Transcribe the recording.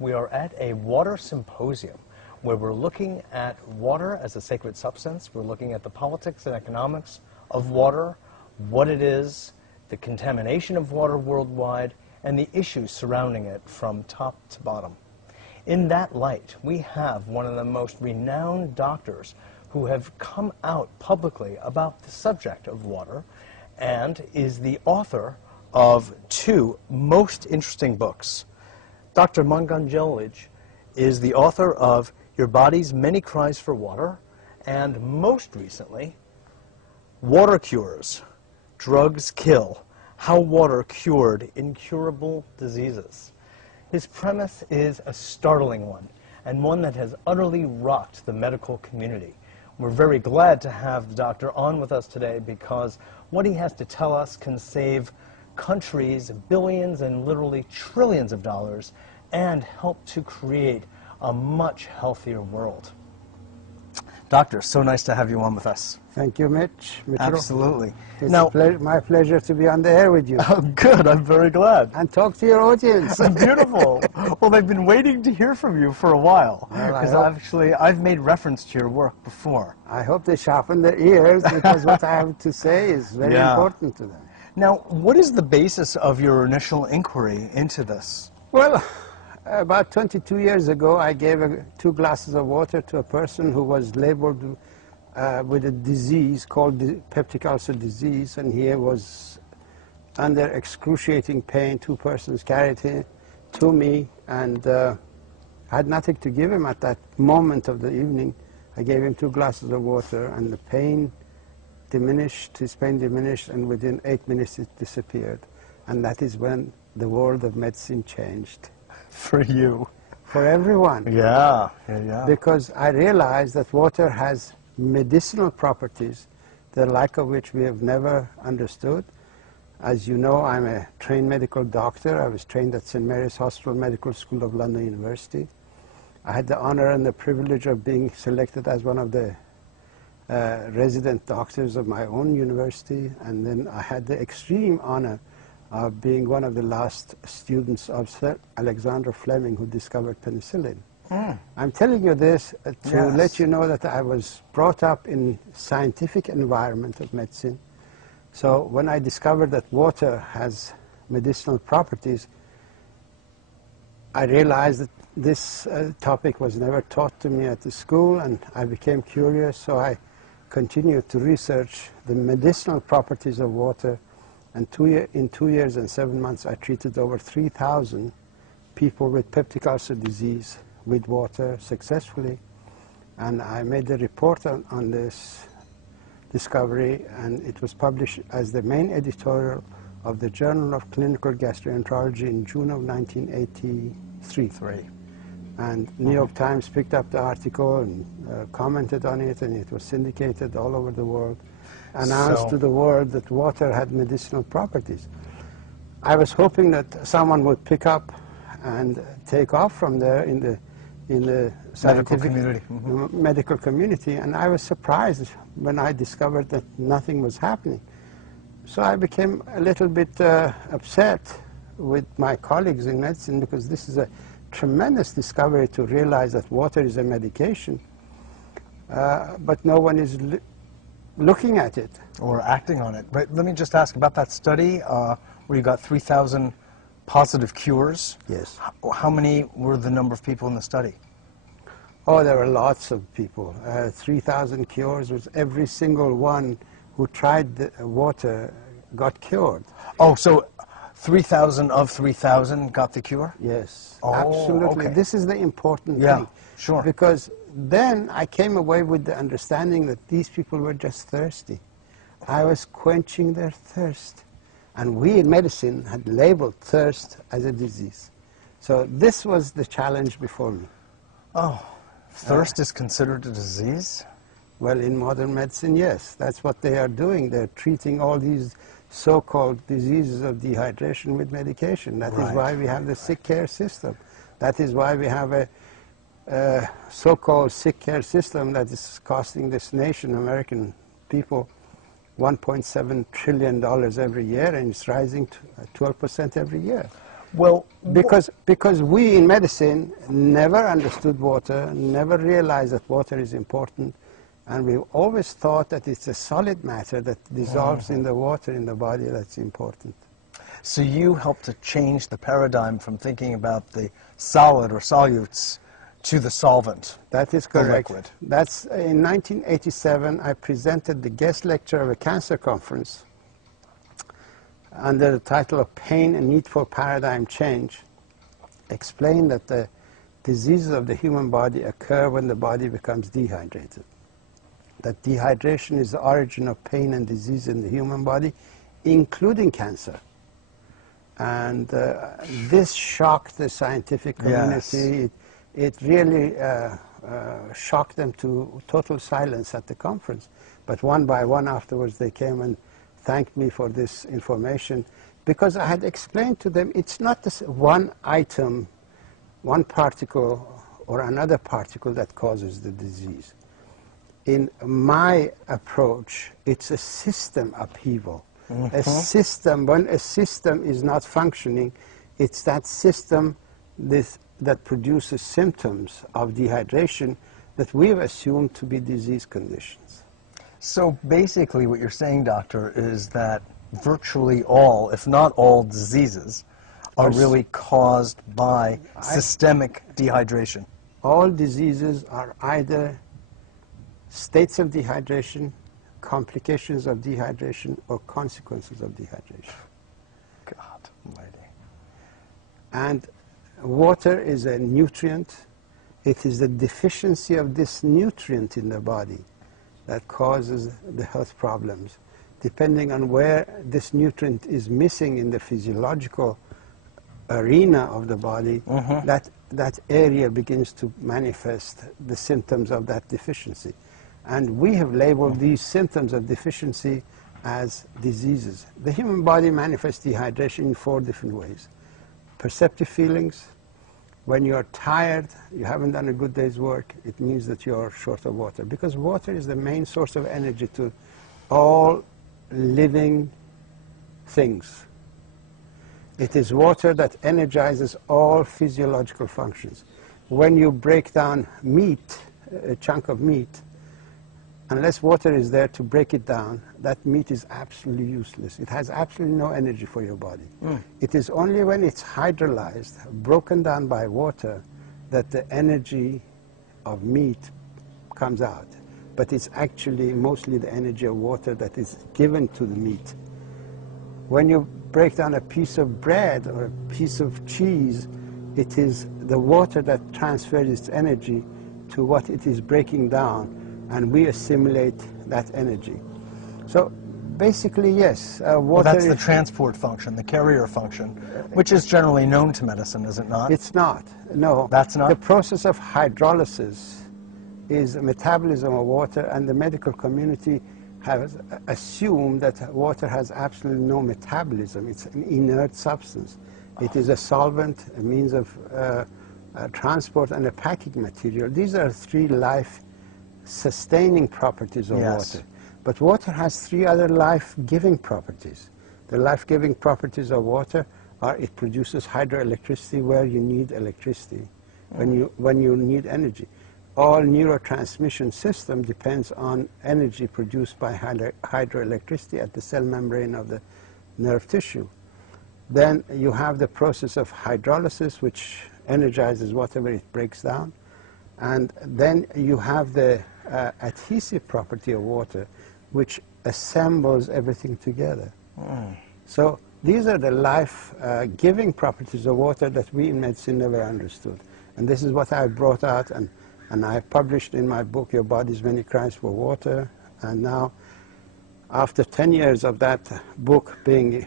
we are at a water symposium where we're looking at water as a sacred substance. We're looking at the politics and economics of water, what it is, the contamination of water worldwide, and the issues surrounding it from top to bottom. In that light, we have one of the most renowned doctors who have come out publicly about the subject of water and is the author of two most interesting books. Dr. Batmanghelidj is the author of Your Body's Many Cries for Water, and most recently, Water Cures, Drugs Kill, How Water Cured Incurable Diseases. His premise is a startling one, and one that has utterly rocked the medical community. We're very glad to have the doctor on with us today because what he has to tell us can save countries billions and literally trillions of dollars and help to create a much healthier world. Doctor, so nice to have you on with us. Thank you, Mitch. Absolutely. It's now, my pleasure to be on the air with you. Oh, good. I'm very glad. And talk to your audience. Beautiful. Well, they've been waiting to hear from you for a while. Because Well, I've made reference to your work before. I hope they sharpen their ears because what I have to say is very important to them. Now, what is the basis of your initial inquiry into this? Well, about 22 years ago, I gave 2 glasses of water to a person who was labeled with a disease called the peptic ulcer disease, and he was under excruciating pain. 2 persons carried him to me, and I had nothing to give him at that moment of the evening. I gave him 2 glasses of water, and the pain diminished, his pain diminished, and within 8 minutes it disappeared. And that is when the world of medicine changed. For you. For everyone. Yeah. Because I realized that water has medicinal properties, the like of which we have never understood. As you know, I'm a trained medical doctor. I was trained at St. Mary's Hospital Medical School of London University. I had the honor and the privilege of being selected as one of the resident doctors of my own university, and then I had the extreme honor of being one of the last students of Sir Alexander Fleming, who discovered penicillin. I'm telling you this to let you know that I was brought up in scientific environment of medicine. So when I discovered that water has medicinal properties, I realized that this topic was never taught to me at the school, and I became curious, so I continued to research the medicinal properties of water. And in 2 years and 7 months, I treated over 3,000 people with peptic ulcer disease with water successfully. And I made a report on this discovery, and it was published as the main editorial of the Journal of Clinical Gastroenterology in June of 1983. And New York Times picked up the article and commented on it, and it was syndicated all over the world. Announced to the world that water had medicinal properties. I was hoping that someone would pick up and take off from there in the scientific medical community, and I was surprised when I discovered that nothing was happening. So I became a little bit upset with my colleagues in medicine, because this is a tremendous discovery to realize that water is a medication, but no one is looking at it. Or acting on it. But let me just ask about that study where you got 3,000 positive cures. Yes. How many were the number of people in the study? Oh, there were lots of people. 3,000 cures was every single one who tried the water got cured. Oh, so 3,000 of 3,000 got the cure? Yes, oh, absolutely. Okay. This is the important thing. Sure. Because then I came away with the understanding that these people were just thirsty. I was quenching their thirst. And we in medicine had labeled thirst as a disease. So this was the challenge before me. Oh, thirst is considered a disease? Well, in modern medicine, yes. That's what they are doing. They're treating all these so-called diseases of dehydration with medication. That is why we have the sick care system. That is why we have a so-called sick care system that is costing this nation, American people, $1.7 trillion every year, and it's rising to 12% every year. Well, because we in medicine never understood water, never realized that water is important, and we always thought that it's a solid matter that dissolves in the water in the body that's important. So you helped to change the paradigm from thinking about the solid or solutes to the solvent. That is correct. The liquid. That's in 1987. I presented the guest lecture of a cancer conference under the title of Pain and Need for Paradigm Change, explained that the diseases of the human body occur when the body becomes dehydrated. That dehydration is the origin of pain and disease in the human body, including cancer. And this shocked the scientific community. Yes. It really shocked them to total silence at the conference. But one by one afterwards they came and thanked me for this information, because I had explained to them it's not this one item, one particle or another particle that causes the disease. In my approach, it's a system upheaval. A system, when a system is not functioning, it's that system that produces symptoms of dehydration that we've assumed to be disease conditions. So basically what you're saying, doctor, is that virtually all, if not all, diseases are really caused by systemic dehydration. All diseases are either states of dehydration, complications of dehydration, or consequences of dehydration. God almighty. And water is a nutrient. It is the deficiency of this nutrient in the body that causes the health problems. Depending on where this nutrient is missing in the physiological arena of the body, that area begins to manifest the symptoms of that deficiency. And we have labeled these symptoms of deficiency as diseases. The human body manifests dehydration in 4 different ways. Perceptive feelings. When you're tired, you haven't done a good day's work, it means that you're short of water, because water is the main source of energy to all living things. It is water that energizes all physiological functions. When you break down meat, a chunk of meat, unless water is there to break it down, that meat is absolutely useless. It has absolutely no energy for your body. It is only when it's hydrolyzed, broken down by water, that the energy of meat comes out. But it's actually mostly the energy of water that is given to the meat. When you break down a piece of bread or a piece of cheese, it is the water that transfers its energy to what it is breaking down, and we assimilate that energy. So basically, yes, water well, that's the transport function, the carrier function, which is generally known to medicine, is it not? It's not, no. That's not? The process of hydrolysis is a metabolism of water, and the medical community has assumed that water has absolutely no metabolism. It's an inert substance. It is a solvent, a means of transport, and a packing material. These are 3 life-sustaining properties of water. But water has 3 other life-giving properties. The life-giving properties of water are it produces hydroelectricity where you need electricity, when you need energy. All neurotransmission system depends on energy produced by hydroelectricity at the cell membrane of the nerve tissue. Then you have the process of hydrolysis, which energizes whatever it breaks down. And then you have the adhesive property of water, which assembles everything together. So these are the life-giving properties of water that we in medicine never understood. And this is what I brought out, and I published in my book, Your Body's Many Cries for Water. And now, after 10 years of that book being